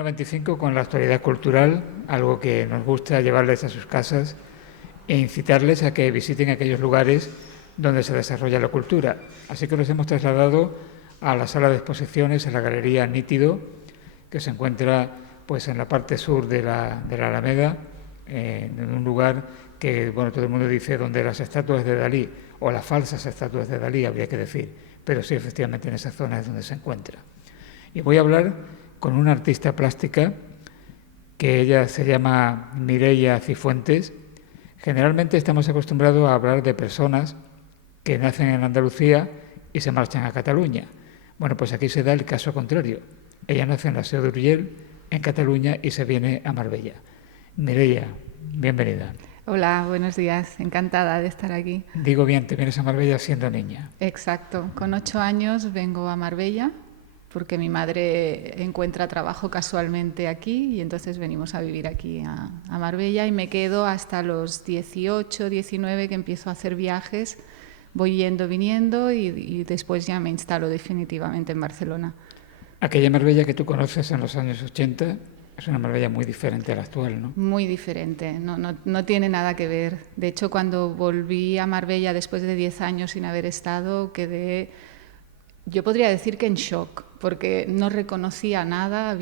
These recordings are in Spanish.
Pleno 25 con la actualidad cultural, algo que nos gusta llevarles a sus casas e incitarles a que visiten aquellos lugares donde se desarrolla la cultura. Así que nos hemos trasladado a la sala de exposiciones, a la Galería Nítido, que se encuentra pues en la parte sur de la Alameda, en un lugar que bueno, todo el mundo dice donde las estatuas de Dalí, o las falsas estatuas de Dalí, habría que decir, pero sí, efectivamente, en esa zona es donde se encuentra. Y voy a hablar con una artista plástica que ella se llama Mireia Cifuentes. Generalmente estamos acostumbrados a hablar de personas que nacen en Andalucía y se marchan a Cataluña. Bueno, pues aquí se da el caso contrario. Ella nace en la Seu d'Urgell, en Cataluña, y se viene a Marbella. Mireia, bienvenida. Hola, buenos días. Encantada de estar aquí. Digo bien, te vienes a Marbella siendo niña. Exacto. Con 8 años vengo a Marbella porque mi madre encuentra trabajo casualmente aquí y entonces venimos a vivir aquí a Marbella y me quedo hasta los 18, 19 que empiezo a hacer viajes. Voy yendo, viniendo y después ya me instalo definitivamente en Barcelona. Aquella Marbella que tú conoces en los años 80 es una Marbella muy diferente a la actual, ¿no? Muy diferente, no tiene nada que ver. De hecho, cuando volví a Marbella después de 10 años sin haber estado, quedé, yo podría decir que en shock, porque no reconocía nada,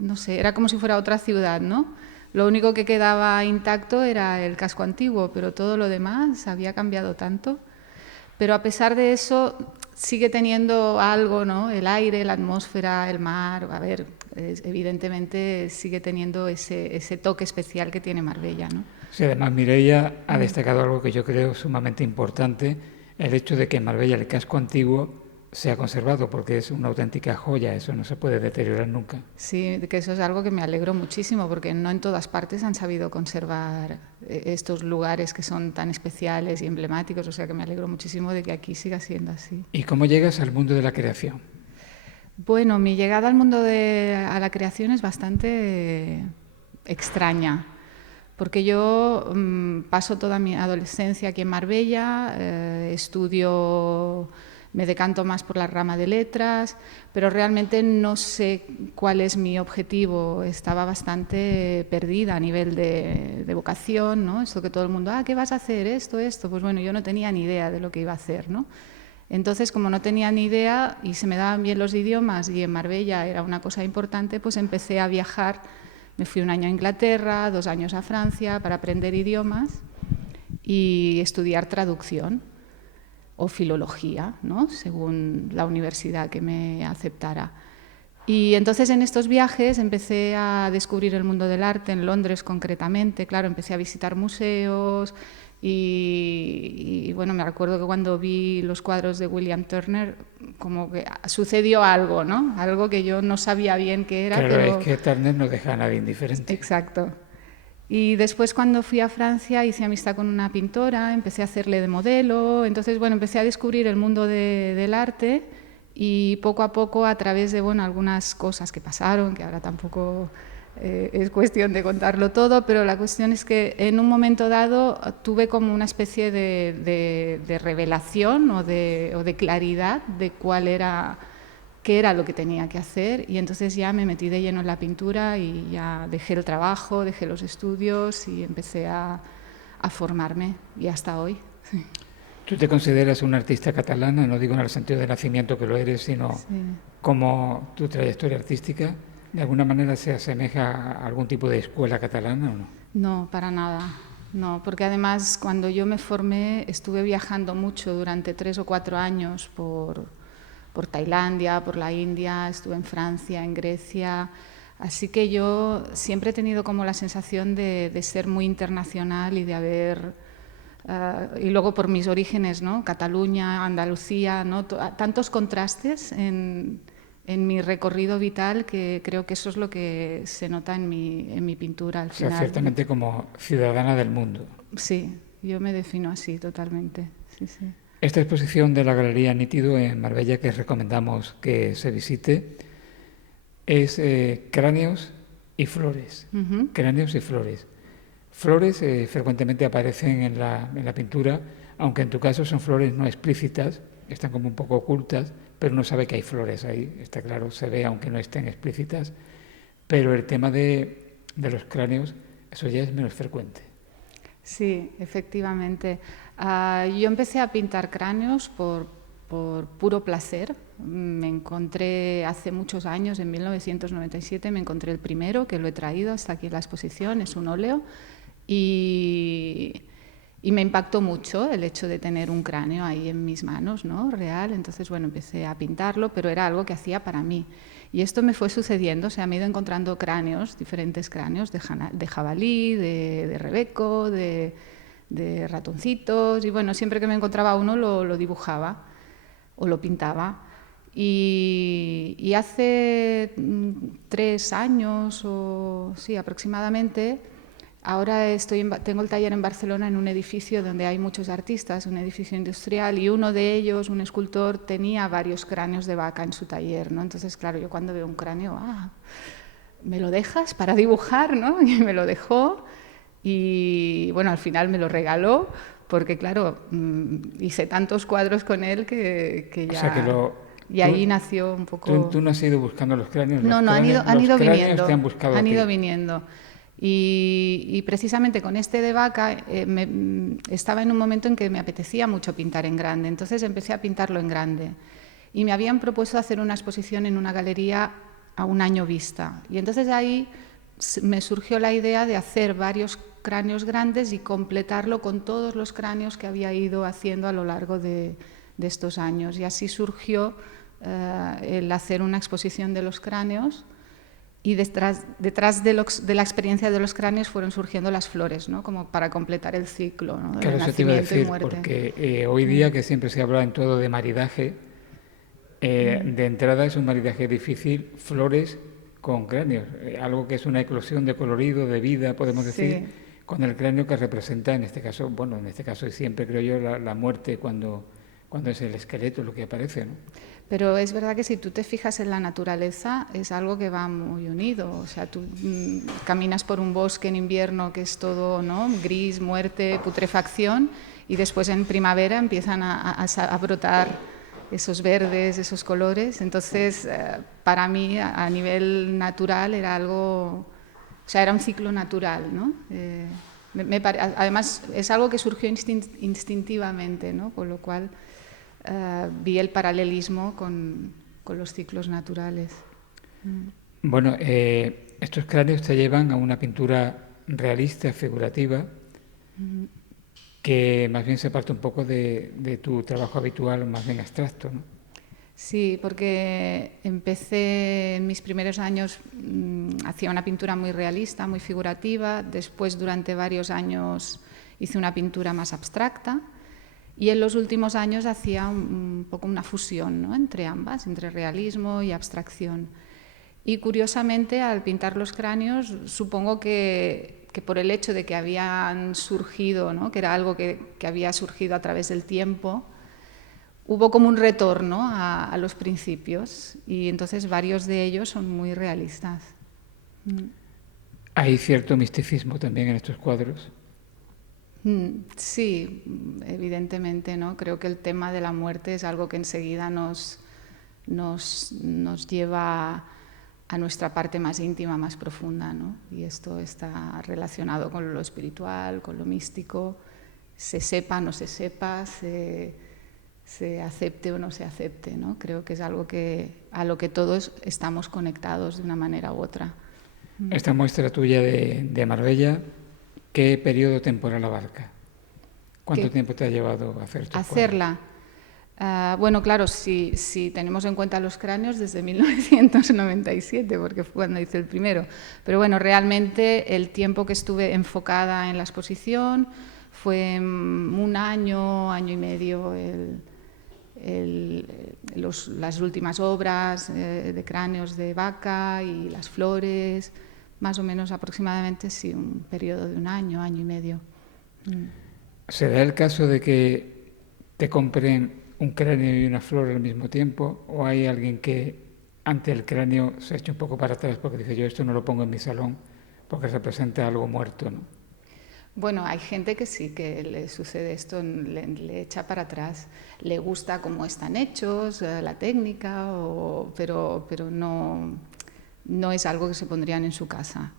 no sé, era como si fuera otra ciudad, ¿no? Lo único que quedaba intacto era el casco antiguo, pero todo lo demás había cambiado tanto. Pero a pesar de eso, sigue teniendo algo, ¿no? El aire, la atmósfera, el mar, a ver, evidentemente sigue teniendo ese toque especial que tiene Marbella, ¿no? Sí, además Mireia ha destacado algo que yo creo sumamente importante, el hecho de que en Marbella el casco antiguo se ha conservado, porque es una auténtica joya, eso no se puede deteriorar nunca. Sí, que eso es algo que me alegro muchísimo, porque no en todas partes han sabido conservar estos lugares que son tan especiales y emblemáticos, o sea que me alegro muchísimo de que aquí siga siendo así. ¿Y cómo llegas al mundo de la creación? Bueno, mi llegada al mundo a la creación es bastante extraña, porque yo paso toda mi adolescencia aquí en Marbella, estudio, me decanto más por la rama de letras, pero realmente no sé cuál es mi objetivo. Estaba bastante perdida a nivel de vocación, ¿no? Esto que todo el mundo, ¿qué vas a hacer? Esto. Pues bueno, yo no tenía ni idea de lo que iba a hacer, ¿no? Entonces, como no tenía ni idea y se me daban bien los idiomas y en Marbella era una cosa importante, pues empecé a viajar. Me fui 1 año a Inglaterra, 2 años a Francia para aprender idiomas y estudiar traducción o filología, ¿no? Según la universidad que me aceptara. Y entonces en estos viajes empecé a descubrir el mundo del arte, en Londres concretamente. Claro, empecé a visitar museos y bueno, me recuerdo que cuando vi los cuadros de William Turner, como que sucedió algo, ¿no? Algo que yo no sabía bien qué era. Claro, pero... es que Turner no deja a nadie indiferente. Exacto. Y después cuando fui a Francia hice amistad con una pintora, empecé a hacerle de modelo, entonces bueno, empecé a descubrir el mundo del arte y poco a poco a través de bueno, algunas cosas que pasaron, que ahora tampoco es cuestión de contarlo todo, pero la cuestión es que en un momento dado tuve como una especie de revelación o de claridad de qué era lo que tenía que hacer y entonces ya me metí de lleno en la pintura y ya dejé el trabajo, dejé los estudios y empecé a formarme y hasta hoy. ¿Tú te consideras una artista catalana? No digo en el sentido de nacimiento que lo eres, sino Sí. como tu trayectoria artística de alguna manera se asemeja a algún tipo de escuela catalana o no. No, para nada. No, porque además cuando yo me formé estuve viajando mucho durante 3 o 4 años por Tailandia, por la India, estuve en Francia, en Grecia. Así que yo siempre he tenido como la sensación de ser muy internacional y de haber... y luego por mis orígenes, ¿no? Cataluña, Andalucía, ¿no? Tantos contrastes en mi recorrido vital que creo que eso es lo que se nota en mi pintura al final. O sea, ciertamente como ciudadana del mundo. Sí, yo me defino así totalmente. Sí, sí. Esta exposición de la Galería Nítido en Marbella, que recomendamos que se visite, es Cráneos y Flores. Uh-huh. Cráneos y Flores. Flores frecuentemente aparecen en la pintura, aunque en tu caso son flores no explícitas, están como un poco ocultas, pero uno sabe que hay flores ahí, está claro, se ve aunque no estén explícitas. pero el tema de los cráneos, eso ya es menos frecuente. Sí, efectivamente. Yo empecé a pintar cráneos por puro placer. Me encontré hace muchos años, en 1997, me encontré el primero, que lo he traído hasta aquí en la exposición, es un óleo, y me impactó mucho el hecho de tener un cráneo ahí en mis manos, ¿no? Real. Entonces, bueno, empecé a pintarlo, pero era algo que hacía para mí. Y esto me fue sucediendo, o sea, me he ido encontrando cráneos, diferentes cráneos de jabalí, de rebeco, de ratoncitos, y bueno, siempre que me encontraba uno lo dibujaba o lo pintaba. Y hace 3 años, o sí, aproximadamente, ahora tengo el taller en Barcelona, en un edificio donde hay muchos artistas, un edificio industrial, y uno de ellos, un escultor, tenía varios cráneos de vaca en su taller, ¿no? Entonces, claro, yo cuando veo un cráneo, ¿me lo dejas para dibujar, no? Y me lo dejó, y bueno, al final me lo regaló, porque claro, hice tantos cuadros con él que ya... O sea que Y ahí nació un poco... Tú no has ido buscando los cráneos, No, los han ido cráneos viniendo. te han buscado Han a ti. ido viniendo. Y precisamente con este de vaca estaba en un momento en que me apetecía mucho pintar en grande, entonces empecé a pintarlo en grande. Y me habían propuesto hacer una exposición en una galería a 1 año vista. Y entonces ahí me surgió la idea de hacer varios cráneos grandes y completarlo con todos los cráneos que había ido haciendo a lo largo de estos años. Y así surgió el hacer una exposición de los cráneos, y detrás de la experiencia de los cráneos fueron surgiendo las flores, ¿no? Como para completar el ciclo, ¿no? Claro, De eso te iba a nacimiento y decir, muerte. porque hoy día que siempre se habla en todo de maridaje, de entrada es un maridaje difícil, flores con cráneos, algo que es una eclosión de colorido, de vida, podemos decir, Sí. con el cráneo que representa, en este caso, y siempre creo yo, la muerte cuando es el esqueleto lo que aparece, ¿no? Pero es verdad que si tú te fijas en la naturaleza es algo que va muy unido. O sea, tú caminas por un bosque en invierno que es todo, ¿no?, gris, muerte, putrefacción, y después en primavera empiezan a brotar esos verdes, esos colores. Entonces, para mí, a nivel natural, era algo... O sea, era un ciclo natural, ¿no? Además, es algo que surgió instintivamente, ¿no? Con lo cual... vi el paralelismo con los ciclos naturales. Bueno, estos cráneos te llevan a una pintura realista, figurativa, que más bien se parte un poco de tu trabajo habitual, más bien abstracto, ¿no? Sí, porque empecé en mis primeros años, hacía una pintura muy realista, muy figurativa. Después, durante varios años, hice una pintura más abstracta. Y en los últimos años hacía un poco una fusión, ¿no?, entre ambas, entre realismo y abstracción. Y curiosamente, al pintar los cráneos, supongo que por el hecho de que habían surgido, ¿no?, que era algo que había surgido a través del tiempo, hubo como un retorno a los principios, y entonces varios de ellos son muy realistas. Hay cierto misticismo también en estos cuadros. Sí, evidentemente, ¿no? Creo que el tema de la muerte es algo que enseguida nos lleva a nuestra parte más íntima, más profunda, ¿no? Y esto está relacionado con lo espiritual, con lo místico, se sepa o no se sepa, se acepte o no se acepte, ¿no? Creo que es algo a lo que todos estamos conectados de una manera u otra. Esta muestra tuya de Marbella, ¿qué periodo temporal abarca? ¿Cuánto tiempo te ha llevado a hacer estos hacerla? Bueno, claro, si tenemos en cuenta los cráneos, desde 1997, porque fue cuando hice el primero. Pero bueno, realmente el tiempo que estuve enfocada en la exposición fue 1 año, año y medio, las últimas obras de cráneos de vaca y las flores, más o menos aproximadamente, sí, un periodo de 1 año, año y medio. ¿Se da el caso de que te compren un cráneo y una flor al mismo tiempo? ¿O hay alguien que ante el cráneo se echa un poco para atrás porque dice, yo esto no lo pongo en mi salón porque representa algo muerto, ¿no? Bueno, hay gente que sí que le sucede esto, le echa para atrás, le gusta cómo están hechos, la técnica, pero no no es algo que se pondrían en su casa.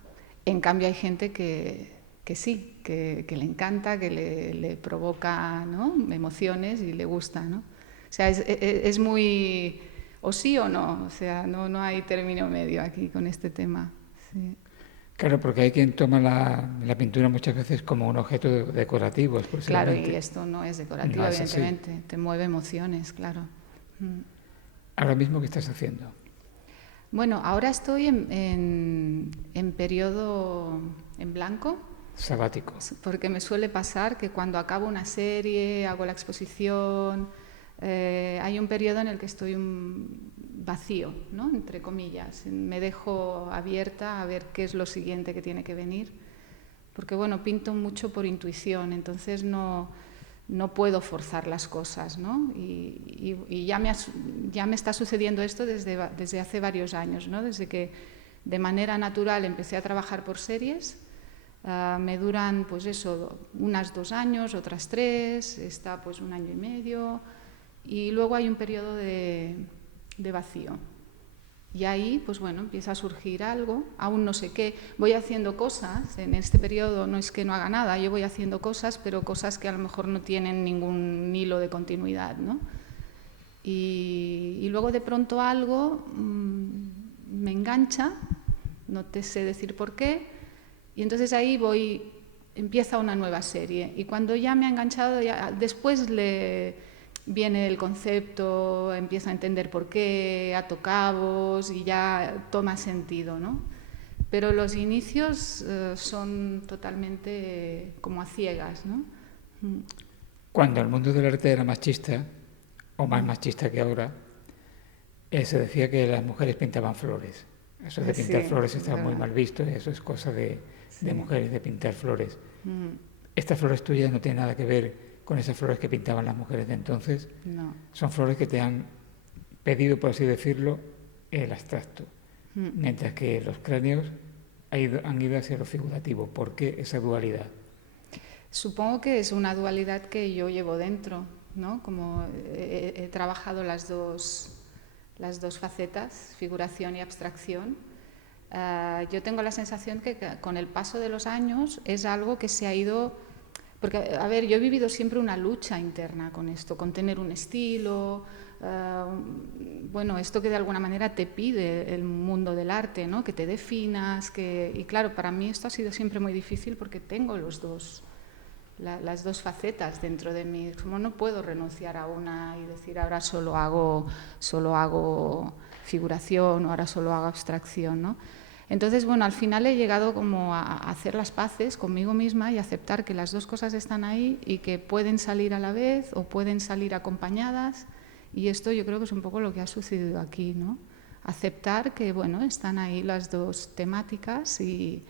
En cambio hay gente que sí, que le encanta, que le provoca, ¿no?, emociones y le gusta, ¿no? O sea, es muy o sí o no, o sea, no hay término medio aquí con este tema. Sí. Claro, porque hay quien toma la pintura muchas veces como un objeto decorativo, Claro, exclusivamente. y esto no es decorativo, No es así. evidentemente, te mueve emociones, claro. Ahora mismo, ¿qué estás haciendo? Bueno, ahora estoy en periodo en blanco, Sabático. porque me suele pasar que cuando acabo una serie, hago la exposición, hay un periodo en el que estoy vacío, ¿no?, entre comillas. Me dejo abierta a ver qué es lo siguiente que tiene que venir, porque bueno, pinto mucho por intuición, entonces no puedo forzar las cosas, ¿no? Y ya me está sucediendo esto desde hace varios años, ¿no? Desde que de manera natural empecé a trabajar por series. Me duran, pues eso, unas 2 años, otras 3, está pues 1 año y medio, y luego hay un periodo de vacío. Y ahí, pues bueno, empieza a surgir algo, aún no sé qué. Voy haciendo cosas, en este periodo no es que no haga nada, yo voy haciendo cosas, pero cosas que a lo mejor no tienen ningún hilo de continuidad, ¿no? Y luego de pronto algo me engancha, no te sé decir por qué, y entonces ahí empieza una nueva serie. Y cuando ya me ha enganchado, después viene el concepto, empieza a entender por qué, ato cabos y ya toma sentido, ¿no? Pero los inicios son totalmente como a ciegas, ¿no? Cuando el mundo del arte era machista, o más machista que ahora, se decía que las mujeres pintaban flores. Eso de pintar Sí, flores estaba muy verdad. mal visto, eso es cosa de mujeres, de pintar flores. Mm, Estas flores tuyas no tienen nada que ver con esas flores que pintaban las mujeres de entonces. no. Son flores que te han pedido, por así decirlo, el abstracto, mientras que los cráneos han ido hacia lo figurativo. ¿Por qué esa dualidad? Supongo que es una dualidad que yo llevo dentro, ¿no? Como he trabajado las dos facetas, figuración y abstracción. Yo tengo la sensación que con el paso de los años es algo que se ha ido... Porque, a ver, yo he vivido siempre una lucha interna con esto, con tener un estilo, bueno, esto que de alguna manera te pide el mundo del arte, ¿no? Que te definas, y claro, para mí esto ha sido siempre muy difícil porque tengo las dos facetas dentro de mí. Como no puedo renunciar a una y decir ahora solo hago figuración o ahora solo hago abstracción, ¿no? Entonces, bueno, al final he llegado como a hacer las paces conmigo misma y aceptar que las dos cosas están ahí y que pueden salir a la vez o pueden salir acompañadas, y esto yo creo que es un poco lo que ha sucedido aquí, ¿no? Aceptar que, bueno, están ahí las dos temáticas y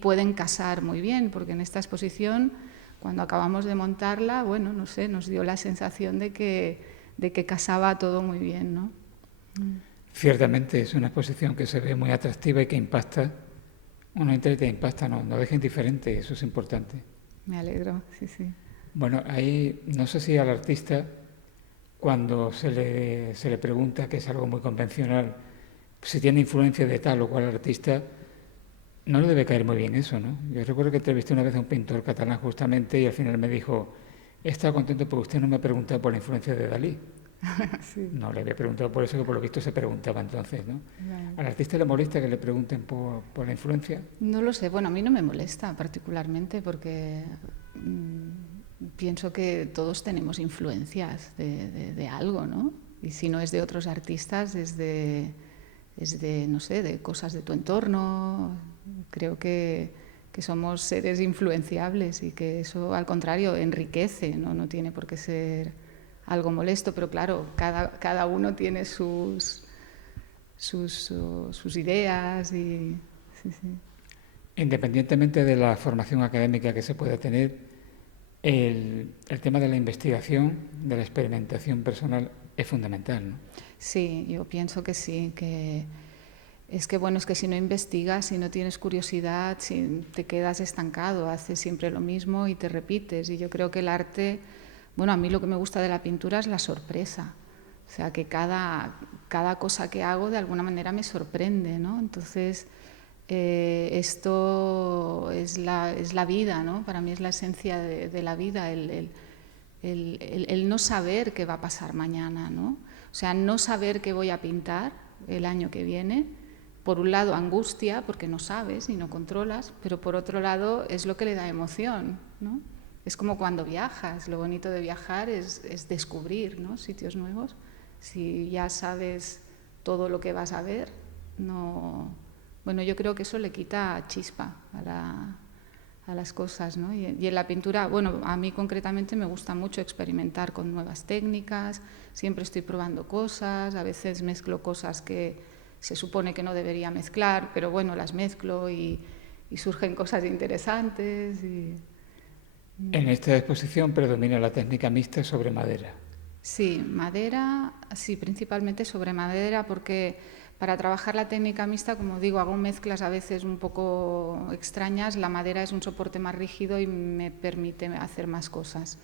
pueden casar muy bien, porque en esta exposición, cuando acabamos de montarla, bueno, no sé, nos dio la sensación de que casaba todo muy bien, ¿no? Ciertamente es una exposición que se ve muy atractiva y que impacta. Uno entra y te impacta, no deja indiferente, eso es importante. Me alegro, sí, sí. Bueno, ahí no sé si al artista, cuando se le pregunta, que es algo muy convencional, si tiene influencia de tal o cual artista, no le debe caer muy bien eso, ¿no? Yo recuerdo que entrevisté una vez a un pintor catalán justamente y al final me dijo, he estado contento porque usted no me ha preguntado por la influencia de Dalí. Sí. No le había preguntado por eso, que por lo visto se preguntaba entonces, ¿no? Vale. ¿Al artista le molesta que le pregunten por la influencia? No lo sé, bueno, a mí no me molesta particularmente porque pienso que todos tenemos influencias de algo, ¿no? Y si no es de otros artistas, es de, no sé, de cosas de tu entorno. Creo que somos seres influenciables y que eso, al contrario, enriquece, ¿no? No tiene por qué ser algo molesto, pero claro, cada uno tiene sus ideas y... Sí, sí. Independientemente de la formación académica que se pueda tener, el tema de la investigación, de la experimentación personal es fundamental, ¿no? Sí, yo pienso que sí, que es que si no investigas, si no tienes curiosidad, si te quedas estancado, haces siempre lo mismo y te repites. Y yo creo que el arte, bueno, a mí lo que me gusta de la pintura es la sorpresa. O sea, que cada cada cosa que hago de alguna manera me sorprende, ¿no? Entonces, esto es la vida, ¿no? Para mí es la esencia de la vida, el no saber qué va a pasar mañana, ¿no? O sea, no saber qué voy a pintar el año que viene. Por un lado, angustia, porque no sabes y no controlas, pero por otro lado es lo que le da emoción, ¿no? Es como cuando viajas, lo bonito de viajar es descubrir, ¿no? Sitios nuevos. Si ya sabes todo lo que vas a ver, no... Bueno, yo creo que eso le quita chispa a las cosas, ¿no? Y en la pintura, bueno, a mí concretamente me gusta mucho experimentar con nuevas técnicas, siempre estoy probando cosas, a veces mezclo cosas que se supone que no debería mezclar, pero bueno, las mezclo y surgen cosas interesantes. En esta exposición predomina la técnica mixta sobre madera. Sí, madera, sí, principalmente sobre madera, porque para trabajar la técnica mixta, como digo, hago mezclas a veces un poco extrañas. La madera es un soporte más rígido y me permite hacer más cosas.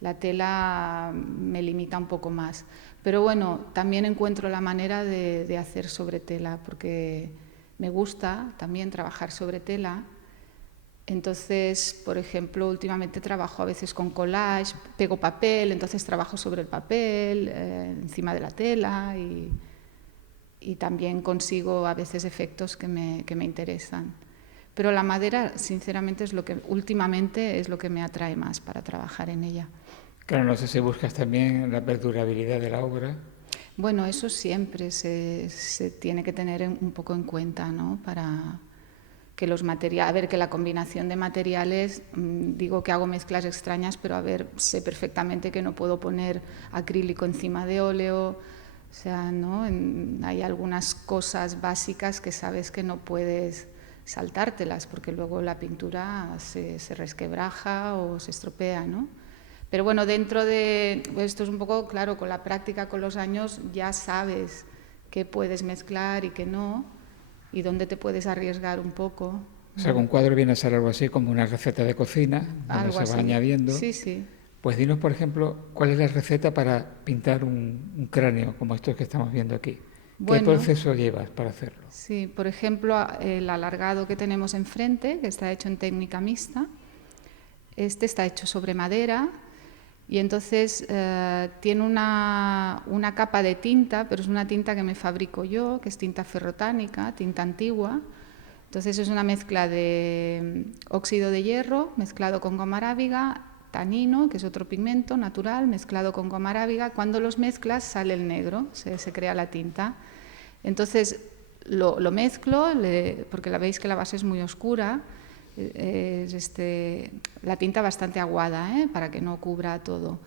La tela me limita un poco más. Pero bueno, también encuentro la manera de hacer sobre tela, porque me gusta también trabajar sobre tela. Entonces, por ejemplo, últimamente trabajo a veces con collage, pego papel, entonces trabajo sobre el papel, encima de la tela y también consigo a veces efectos que me interesan. Pero la madera, sinceramente, es lo que últimamente es lo que me atrae más para trabajar en ella. Claro, no sé si buscas también la perdurabilidad de la obra. Bueno, eso siempre se tiene que tener un poco en cuenta, ¿no? Para que los materiales, a ver, que la combinación de materiales, digo que hago mezclas extrañas, pero a ver, sé perfectamente que no puedo poner acrílico encima de óleo, o sea, ¿no? Hay algunas cosas básicas que sabes que no puedes saltártelas, porque luego la pintura se resquebraja o se estropea, ¿no? Pero bueno, dentro de esto es un poco, claro, con la práctica, con los años, ya sabes qué puedes mezclar y qué no, y dónde te puedes arriesgar un poco. O sea, un cuadro viene a ser algo así como una receta de cocina, donde Algo se va así. añadiendo. Sí, sí. Pues dinos, por ejemplo, cuál es la receta para pintar un cráneo, como estos que estamos viendo aquí. ¿Qué Bueno, proceso llevas para hacerlo? sí, por ejemplo, el alargado que tenemos enfrente, que está hecho en técnica mixta, este está hecho sobre madera y entonces tiene una capa de tinta, pero es una tinta que me fabrico yo, que es tinta ferrotánica, tinta antigua. Entonces es una mezcla de óxido de hierro mezclado con goma arábiga, tanino, que es otro pigmento natural, mezclado con goma arábiga. Cuando los mezclas sale el negro, se crea la tinta. Entonces lo mezclo, porque la veis que la base es muy oscura, la tinta bastante aguada, para que no cubra todo.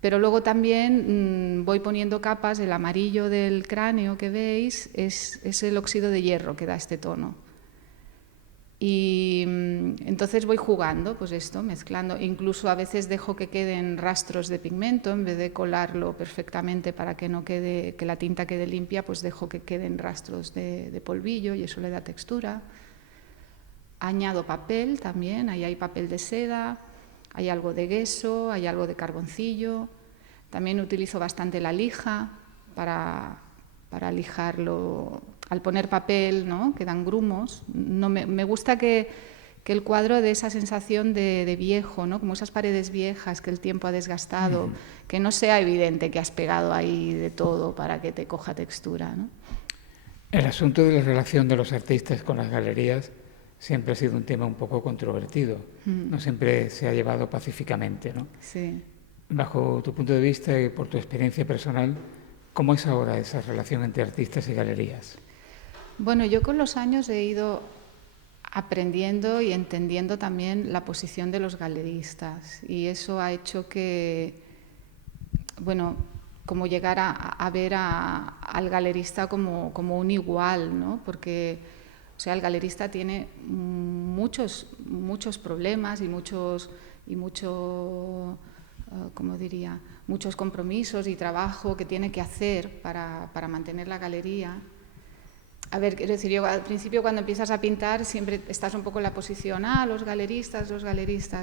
Pero luego también voy poniendo capas, el amarillo del cráneo que veis es el óxido de hierro que da este tono. Y entonces voy jugando, pues esto, mezclando. Incluso a veces dejo que queden rastros de pigmento, en vez de colarlo perfectamente para que no quede, que la tinta quede limpia, pues dejo que queden rastros de polvillo y eso le da textura. Añado papel también, ahí hay papel de seda, hay algo de gesso, hay algo de carboncillo. También utilizo bastante la lija para lijarlo. Al poner papel, ¿no? Quedan grumos. No me gusta que el cuadro dé esa sensación de viejo, ¿no? Como esas paredes viejas que el tiempo ha desgastado, que no sea evidente que has pegado ahí de todo para que te coja textura, ¿no? El asunto de la relación de los artistas con las galerías siempre ha sido un tema un poco controvertido. No siempre se ha llevado pacíficamente, ¿no? Sí. Bajo tu punto de vista y por tu experiencia personal, ¿cómo es ahora esa relación entre artistas y galerías? Bueno, yo con los años he ido aprendiendo y entendiendo también la posición de los galeristas y eso ha hecho que, bueno, como llegar a ver al galerista como un igual, ¿no? Porque, o sea, el galerista tiene muchos problemas y ¿cómo diría? Muchos compromisos y trabajo que tiene que hacer para mantener la galería. A ver, quiero decir, yo al principio cuando empiezas a pintar siempre estás un poco en la posición, los galeristas,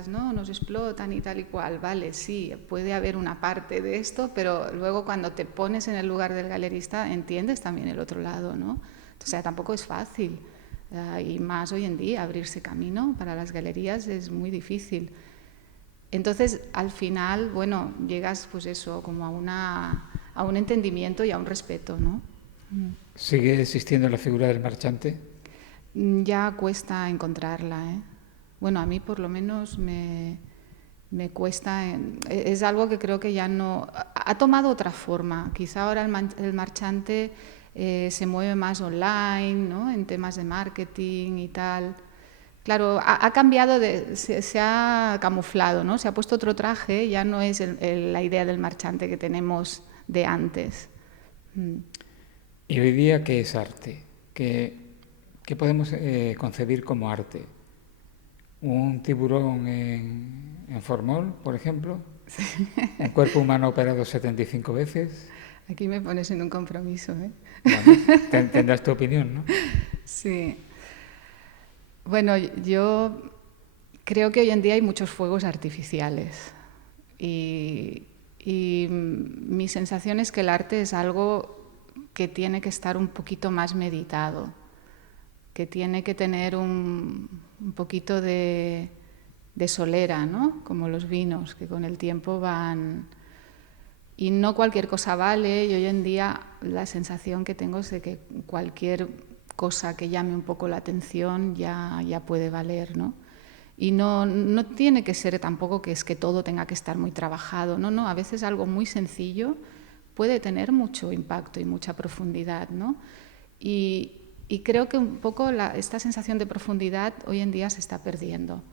¿no? Nos explotan y tal y cual, vale, sí, puede haber una parte de esto, pero luego cuando te pones en el lugar del galerista entiendes también el otro lado, ¿no? O sea, tampoco es fácil, y más hoy en día abrirse camino para las galerías es muy difícil. Entonces, al final, bueno, llegas pues eso, como a un entendimiento y a un respeto, ¿no? ¿Sigue existiendo la figura del marchante? Ya cuesta encontrarla, ¿eh? Bueno, a mí por lo menos me cuesta. Es algo que creo que ya no... Ha tomado otra forma. Quizá ahora el marchante se mueve más online, ¿no? En temas de marketing y tal. Claro, ha cambiado, se ha camuflado, ¿no? Se ha puesto otro traje, ya no es la idea del marchante que tenemos de antes. ¿Y hoy día qué es arte? ¿Qué podemos concebir como arte? ¿Un tiburón en formol, por ejemplo? ¿Un cuerpo humano operado 75 veces? Aquí me pones en un compromiso, ¿eh? Bueno, tendrás tu opinión, ¿no? Sí. Bueno, yo creo que hoy en día hay muchos fuegos artificiales y mi sensación es que el arte es algo que tiene que estar un poquito más meditado, que tiene que tener un poquito de solera, ¿no? Como los vinos, que con el tiempo van... Y no cualquier cosa vale, y hoy en día la sensación que tengo es de que cualquier cosa que llame un poco la atención ya puede valer, ¿no? Y no tiene que ser tampoco que es que todo tenga que estar muy trabajado, no, a veces algo muy sencillo puede tener mucho impacto y mucha profundidad, ¿no? Y creo que un poco esta sensación de profundidad hoy en día se está perdiendo.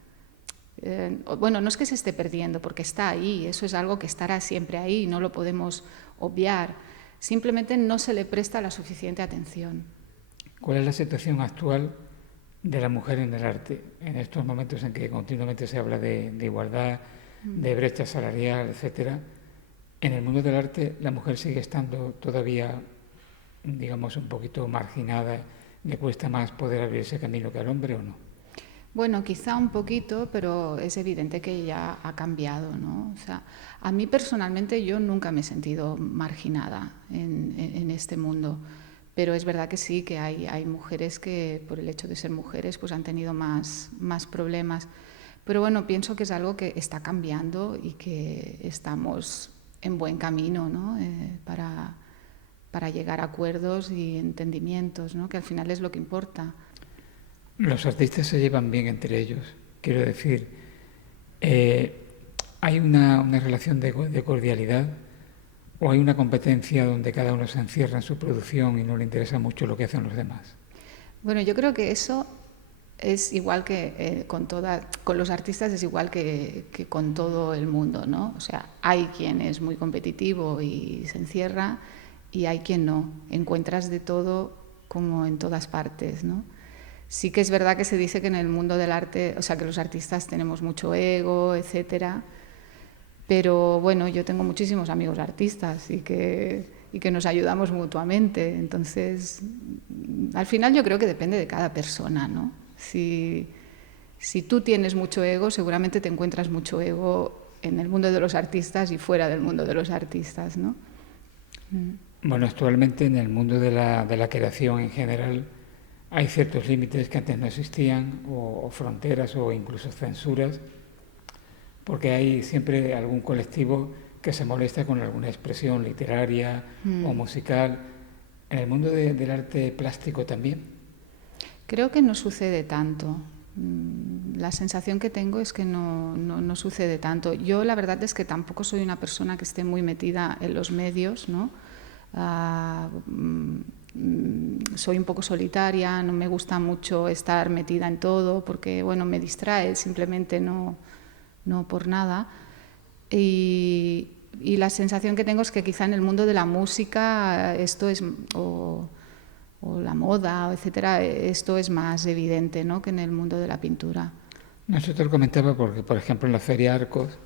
Bueno, no es que se esté perdiendo, porque está ahí, eso es algo que estará siempre ahí, no lo podemos obviar. Simplemente no se le presta la suficiente atención. ¿Cuál es la situación actual de la mujer en el arte? En estos momentos en que continuamente se habla de igualdad, de brecha salarial, etcétera. En el mundo del arte, la mujer sigue estando todavía, digamos, un poquito marginada. ¿Le cuesta más poder abrirse camino que al hombre o no? Bueno, quizá un poquito, pero es evidente que ya ha cambiado, ¿no? O sea, a mí personalmente yo nunca me he sentido marginada en este mundo, pero es verdad que sí, que hay mujeres que por el hecho de ser mujeres pues han tenido más problemas. Pero bueno, pienso que es algo que está cambiando y que estamos en buen camino, ¿no? Para llegar a acuerdos y entendimientos, ¿no? Que al final es lo que importa. Los artistas se llevan bien entre ellos. Quiero decir, ¿hay una relación de cordialidad o hay una competencia donde cada uno se encierra en su producción y no le interesa mucho lo que hacen los demás? Bueno, yo creo que eso es igual que con los artistas, es igual que con todo el mundo, ¿no? O sea, hay quien es muy competitivo y se encierra y hay quien no. Encuentras de todo como en todas partes, ¿no? Sí que es verdad que se dice que en el mundo del arte, o sea, que los artistas tenemos mucho ego, etcétera, pero bueno, yo tengo muchísimos amigos artistas y que nos ayudamos mutuamente. Entonces, al final yo creo que depende de cada persona, ¿no? Si tú tienes mucho ego, seguramente te encuentras mucho ego en el mundo de los artistas y fuera del mundo de los artistas, ¿no? Bueno, actualmente en el mundo de la creación en general hay ciertos límites que antes no existían, o fronteras o incluso censuras, porque hay siempre algún colectivo que se molesta con alguna expresión literaria o musical. ¿En el mundo del arte plástico también? Creo que no sucede tanto. La sensación que tengo es que no sucede tanto. Yo la verdad es que tampoco soy una persona que esté muy metida en los medios, ¿no? Soy un poco solitaria, no me gusta mucho estar metida en todo porque, bueno, me distrae, simplemente no por nada. Y la sensación que tengo es que quizá en el mundo de la música esto es, o la moda, etcétera, esto es más evidente, ¿no? Que en el mundo de la pintura. Nosotros comentaba porque, por ejemplo, en la Feria Arcos,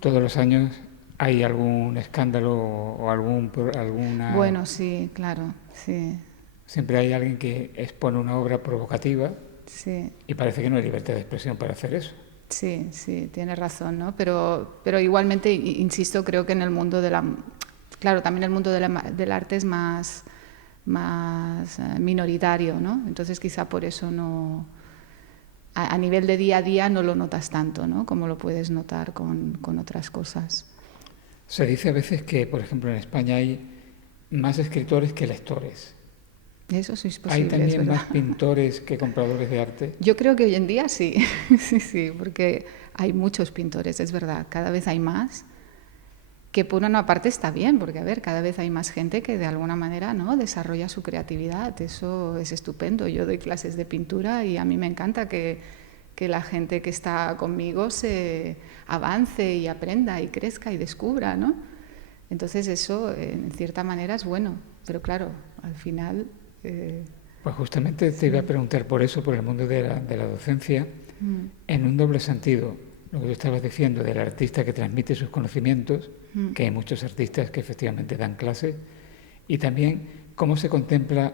todos los años hay algún escándalo o alguna... Bueno, sí, claro, sí. Siempre hay alguien que expone una obra provocativa Sí. y parece que no hay libertad de expresión para hacer eso. Sí, sí, tienes razón, ¿no? Pero igualmente, insisto, creo que en el mundo de la... Claro, también el mundo del arte es más minoritario, ¿no? Entonces quizá por eso no... A nivel de día a día no lo notas tanto, ¿no? Como lo puedes notar con otras cosas. Se dice a veces que, por ejemplo, en España hay más escritores que lectores. Eso sí es ¿Hay posible, es también verdad. más pintores que compradores de arte? Yo creo que hoy en día sí, sí, sí, porque hay muchos pintores, es verdad, cada vez hay más, que por una parte está bien, porque a ver, cada vez hay más gente que de alguna manera, ¿no?, desarrolla su creatividad, eso es estupendo. Yo doy clases de pintura y a mí me encanta que la gente que está conmigo se avance y aprenda y crezca y descubra, ¿no? Entonces eso, en cierta manera, es bueno, pero claro, al final... Pues justamente te iba a preguntar por eso, por el mundo de la docencia, en un doble sentido. Lo que tú estabas diciendo del artista que transmite sus conocimientos, que hay muchos artistas que efectivamente dan clases, y también cómo se contempla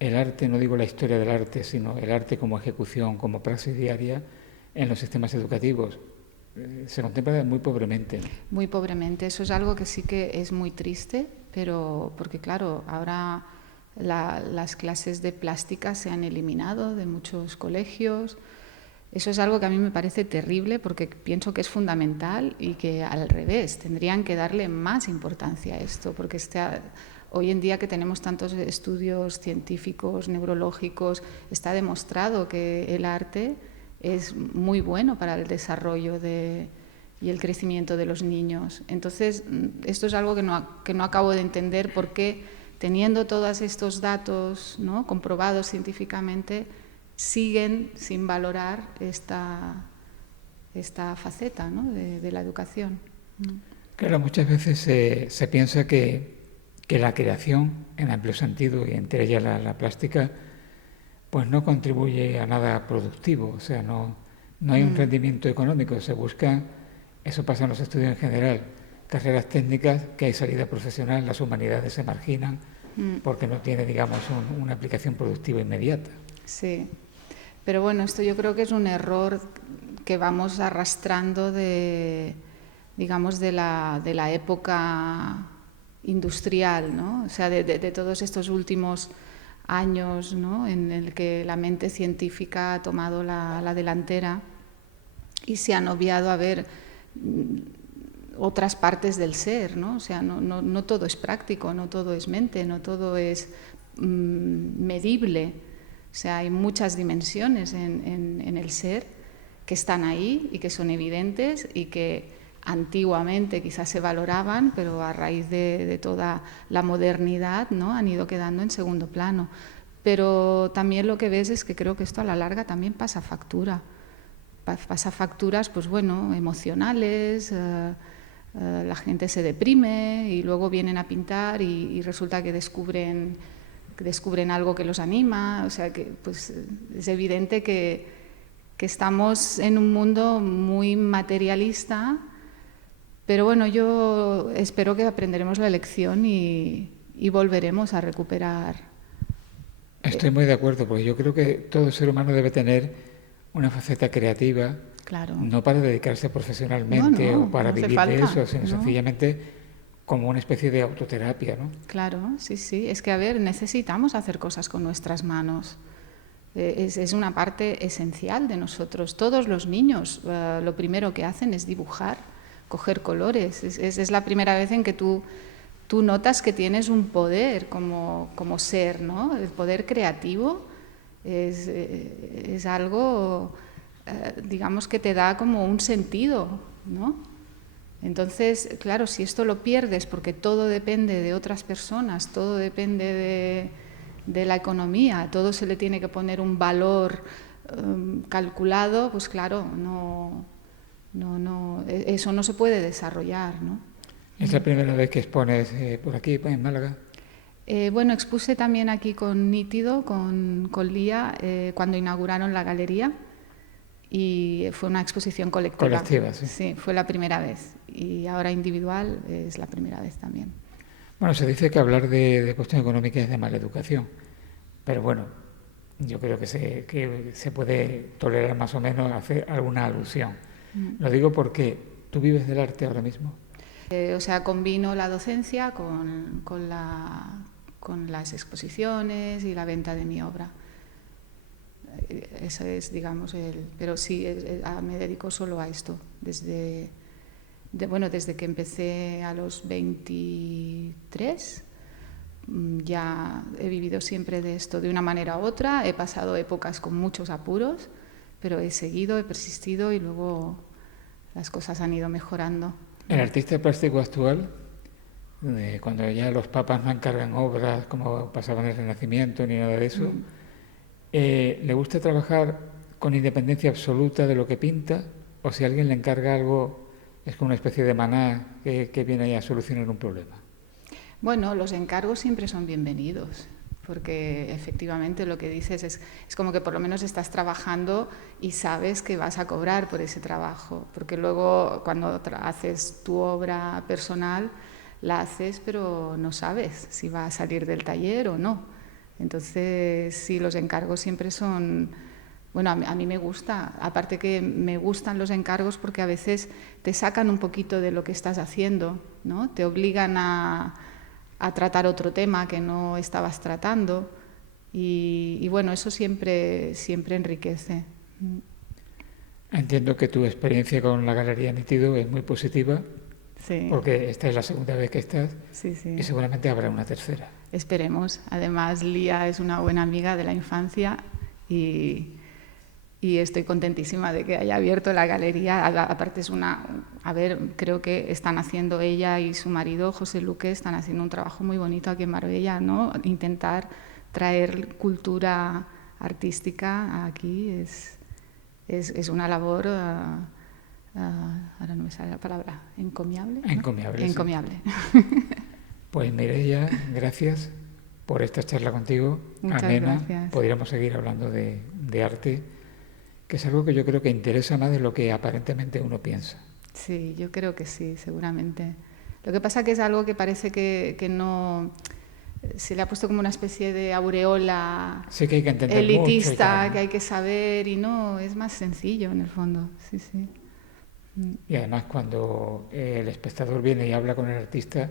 el arte, no digo la historia del arte, sino el arte como ejecución, como praxis diaria en los sistemas educativos. Se contempla muy pobremente, ¿no? Muy pobremente. Eso es algo que sí que es muy triste, pero porque claro, ahora las clases de plástica se han eliminado de muchos colegios. Eso es algo que a mí me parece terrible porque pienso que es fundamental y que al revés, tendrían que darle más importancia a esto, porque hoy en día que tenemos tantos estudios científicos, neurológicos, está demostrado que el arte es muy bueno para el desarrollo y el crecimiento de los niños. Entonces, esto es algo que no acabo de entender por qué, teniendo todos estos datos, ¿no?, comprobados científicamente, siguen sin valorar esta faceta, ¿no?, de la educación. Claro, muchas veces se piensa que la creación, en amplio sentido, y entre ellas la plástica, pues no contribuye a nada productivo, o sea, no hay un rendimiento económico, se busca, eso pasa en los estudios en general, carreras técnicas, que hay salida profesional, las humanidades se marginan, porque no tiene, digamos, una aplicación productiva inmediata. Sí, pero bueno, esto yo creo que es un error que vamos arrastrando digamos, de la época industrial, ¿no? O sea, de todos estos últimos años, ¿no?, en el que la mente científica ha tomado la delantera y se han obviado a ver otras partes del ser, ¿no? O sea, no todo es práctico, no todo es mente, no todo es medible. O sea, hay muchas dimensiones en el ser que están ahí y que son evidentes y que antiguamente quizás se valoraban, pero a raíz de toda la modernidad, ¿no?, han ido quedando en segundo plano. Pero también lo que ves es que creo que esto a la larga también pasa factura. Pasa facturas, pues bueno, emocionales, la gente se deprime y luego vienen a pintar y resulta que descubren algo que los anima. O sea, que pues es evidente que estamos en un mundo muy materialista, pero bueno, yo espero que aprenderemos la lección y volveremos a recuperar. Estoy muy de acuerdo, porque yo creo que todo ser humano debe tener una faceta creativa, Claro. no para dedicarse profesionalmente o para no hace vivir de falta, eso, sino ¿no? sencillamente como una especie de autoterapia, ¿no? Claro, sí, sí. Es que, a ver, necesitamos hacer cosas con nuestras manos. Es una parte esencial de nosotros. Todos los niños lo primero que hacen es dibujar, coger colores. Es la primera vez en que tú notas que tienes un poder como ser, ¿no? El poder creativo es algo, digamos, que te da como un sentido, ¿no? Entonces, claro, si esto lo pierdes porque todo depende de otras personas, todo depende de la economía, todo se le tiene que poner un valor calculado, pues claro, eso no se puede desarrollar, ¿no? ¿Es la primera vez que expones por aquí, en Málaga? Bueno, expuse también aquí con Nítido, con Lía, cuando inauguraron la galería, y fue una exposición colectiva. Colectiva, sí. Sí, fue la primera vez, y ahora individual es la primera vez también. Bueno, se dice que hablar de cuestión económica es de mala educación, pero bueno, yo creo que se puede tolerar más o menos hacer alguna alusión. Lo digo porque tú vives del arte ahora mismo. O sea, combino la docencia con las exposiciones y la venta de mi obra. Eso es, digamos, pero sí, me dedico solo a esto. Desde que empecé a los 23, ya he vivido siempre de esto, de una manera u otra. He pasado épocas con muchos apuros, pero he seguido, he persistido y luego las cosas han ido mejorando. El artista plástico actual, cuando ya los papas no encargan obras como pasaba en el Renacimiento ni nada de eso, ¿le gusta trabajar con independencia absoluta de lo que pinta? ¿O si alguien le encarga algo, es como una especie de maná que viene ahí a solucionar un problema? Bueno, los encargos siempre son bienvenidos, porque efectivamente lo que dices es como que por lo menos estás trabajando y sabes que vas a cobrar por ese trabajo, porque luego cuando haces tu obra personal, la haces pero no sabes si va a salir del taller o no. Entonces, sí, los encargos siempre son... Bueno, a mí me gusta, aparte que me gustan los encargos porque a veces te sacan un poquito de lo que estás haciendo, ¿no? Te obligan a tratar otro tema que no estabas tratando y bueno, eso siempre enriquece. Entiendo que tu experiencia con la Galería Nítido es muy positiva, Sí. porque esta es la segunda vez que estás Sí, sí. y seguramente habrá una tercera. Esperemos. Además, Lía es una buena amiga de la infancia y estoy contentísima de que haya abierto la galería. Aparte creo que están haciendo ella y su marido, José Luque, están haciendo un trabajo muy bonito aquí en Marbella, ¿no? Intentar traer cultura artística aquí es una labor, ahora no me sale la palabra, encomiable, ¿no? Encomiable. Encomiable. Sí. Pues Mireia, gracias por esta charla contigo. Muchas amena. Gracias. Podríamos seguir hablando de arte, que es algo que yo creo que interesa más de lo que aparentemente uno piensa. Sí, yo creo que sí, seguramente. Lo que pasa que es algo que parece que no... Se le ha puesto como una especie de aureola Sí que hay que entender elitista, mucho y que hay que saber, y no, es más sencillo en el fondo. Sí, sí. Y además cuando el espectador viene y habla con el artista,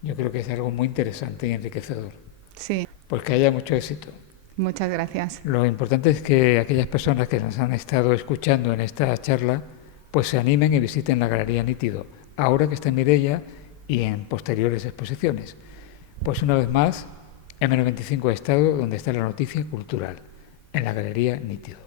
yo creo que es algo muy interesante y enriquecedor. Sí. Pues que haya mucho éxito. Muchas gracias. Lo importante es que aquellas personas que nos han estado escuchando en esta charla, pues se animen y visiten la Galería Nítido, ahora que está en Mireia y en posteriores exposiciones. Pues una vez más, M95 Estado, donde está la noticia cultural, en la Galería Nítido.